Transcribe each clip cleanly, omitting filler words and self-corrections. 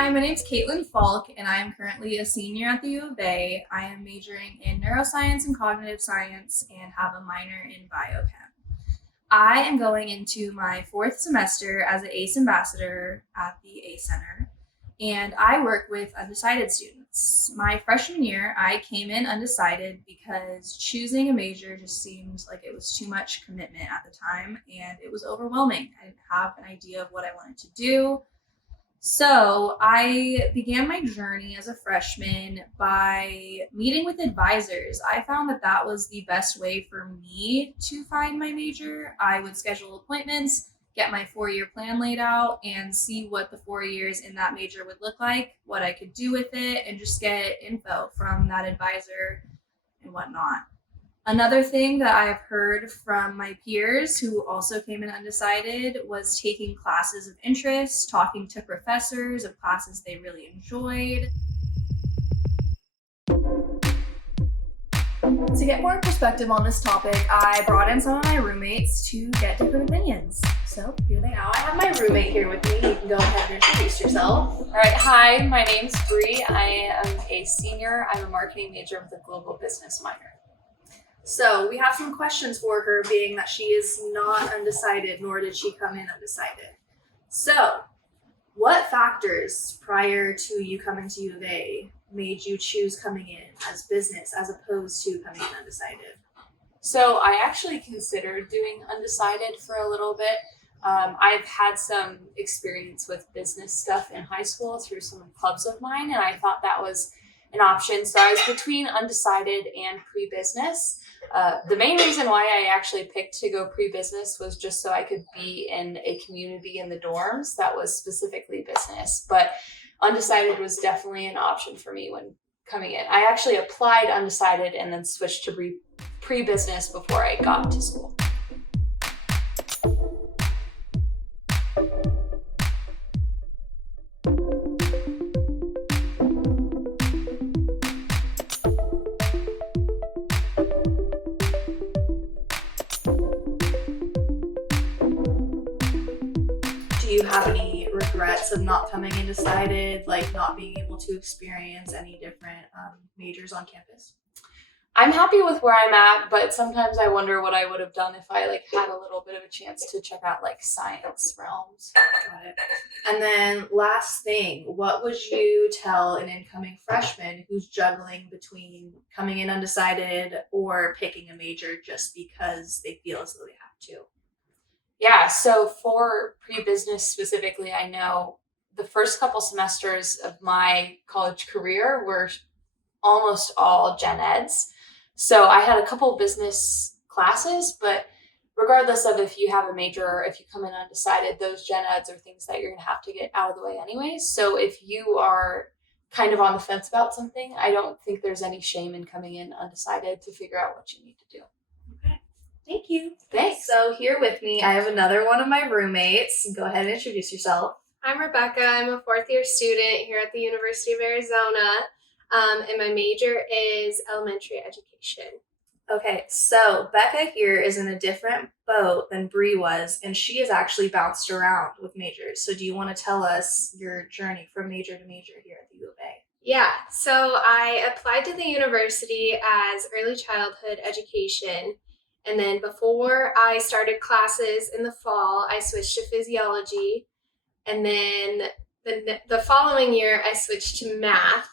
Hi, my name's Caitlin Falk, and I am currently a senior at the U of A. I am majoring in neuroscience and cognitive science and have a minor in biochem. I am going into my fourth semester as an ACE ambassador at the ACE Center, and I work with undecided students. My freshman year, I came in undecided because choosing a major just seemed like it was too much commitment at the time, and it was overwhelming. I didn't have an idea of what I wanted to do. So I began my journey as a freshman by meeting with advisors. I found that that was the best way for me to find my major. I would schedule appointments, get my 4 year plan laid out, and see what the 4 years in that major would look like, what I could do with it, and just get info from that advisor and whatnot. Another thing that I've heard from my peers who also came in undecided was taking classes of interest, talking to professors of classes they really enjoyed. To get more perspective on this topic, I brought in some of my roommates to get different opinions. So here they are. I have my roommate here with me. You can go ahead and introduce yourself. All right, hi, my name's Bree. I am a senior. I'm a marketing major with a global business minor. So we have some questions for her, being that she is not undecided, nor did she come in undecided. So, what factors prior to you coming to U of A made you choose coming in as business as opposed to coming in undecided? So I actually considered doing undecided for a little bit. I've had some experience with business stuff in high school through some clubs of mine, and I thought that was an option. So I was between undecided and pre-business. The main reason why I actually picked to go pre-business was just so I could be in a community in the dorms that was specifically business. But undecided was definitely an option for me when coming in. I actually applied undecided and then switched to pre-business before I got to school. Do you have any regrets of not coming in decided, like not being able to experience any different majors on campus? I'm happy with where I'm at, but sometimes I wonder what I would have done if I had a little bit of a chance to check out science realms. Got it. And then last thing, what would you tell an incoming freshman who's juggling between coming in undecided or picking a major just because they feel as though they have to? Yeah, so for pre-business specifically, I know the first couple semesters of my college career were almost all gen eds. So I had a couple business classes, but regardless of if you have a major or if you come in undecided, those gen eds are things that you're going to have to get out of the way anyways. So if you are kind of on the fence about something, I don't think there's any shame in coming in undecided to figure out what you need to do. Thank you. Thanks. So here with me, I have another one of my roommates. Go ahead and introduce yourself. I'm Rebecca. I'm a fourth-year student here at the University of Arizona, and my major is elementary education. Okay, so Becca here is in a different boat than Bree was, and she has actually bounced around with majors. So do you want to tell us your journey from major to major here at the U of A? Yeah, so I applied to the university as early childhood education, and then before I started classes in the fall, I switched to physiology, and then the following year I switched to math,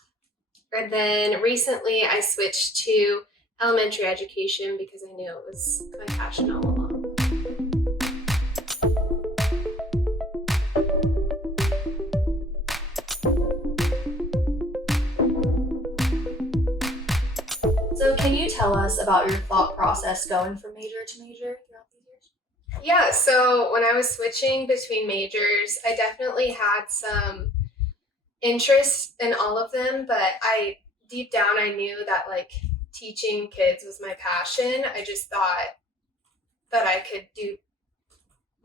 and then recently I switched to elementary education because I knew it was my passion all along. So can you tell us about your thought process going from major to major throughout these years? Yeah, so when I was switching between majors, I definitely had some interest in all of them, but deep down I knew that teaching kids was my passion. I just thought that I could do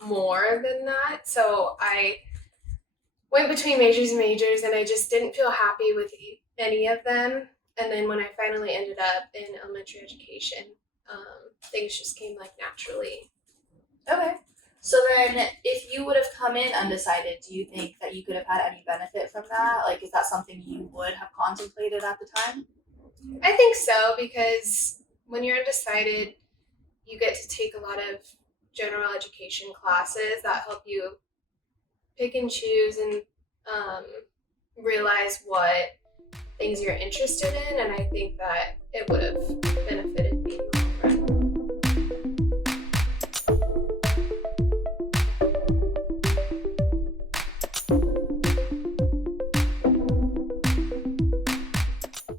more than that. So I went between majors and majors, and I just didn't feel happy with any of them. And then when I finally ended up in elementary education, things just came naturally. Okay. So then, if you would have come in undecided, do you think that you could have had any benefit from that? Like, is that something you would have contemplated at the time? I think so, because when you're undecided, you get to take a lot of general education classes that help you pick and choose and realize what things you're interested in. And I think that it would have benefited